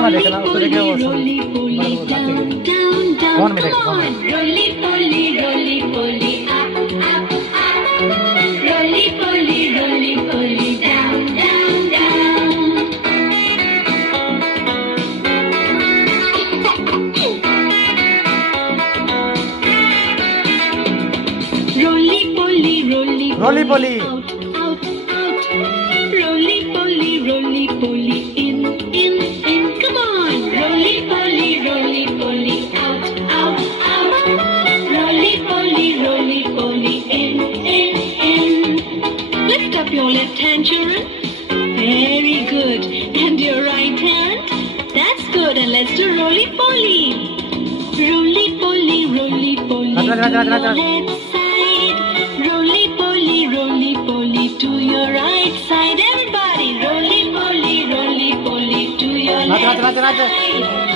उसको ना देखना, उसको देखे वो roly poly down down down. कौन में Come देखो on, roly poly up up up. Roly poly down down down. Roly poly Roli poli out out out. Roly poly in in in. Come on, roly poly out out out. Roly poly in in in. Lift up your left hand, children. Very good. And your right hand. That's good. And let's do roly poly. Roly poly Raj, to Raj, Raj, your Raj. left side. Roly poly to your right side. Everybody, roly poly to your Raj, Raj, left Raj, Raj. side.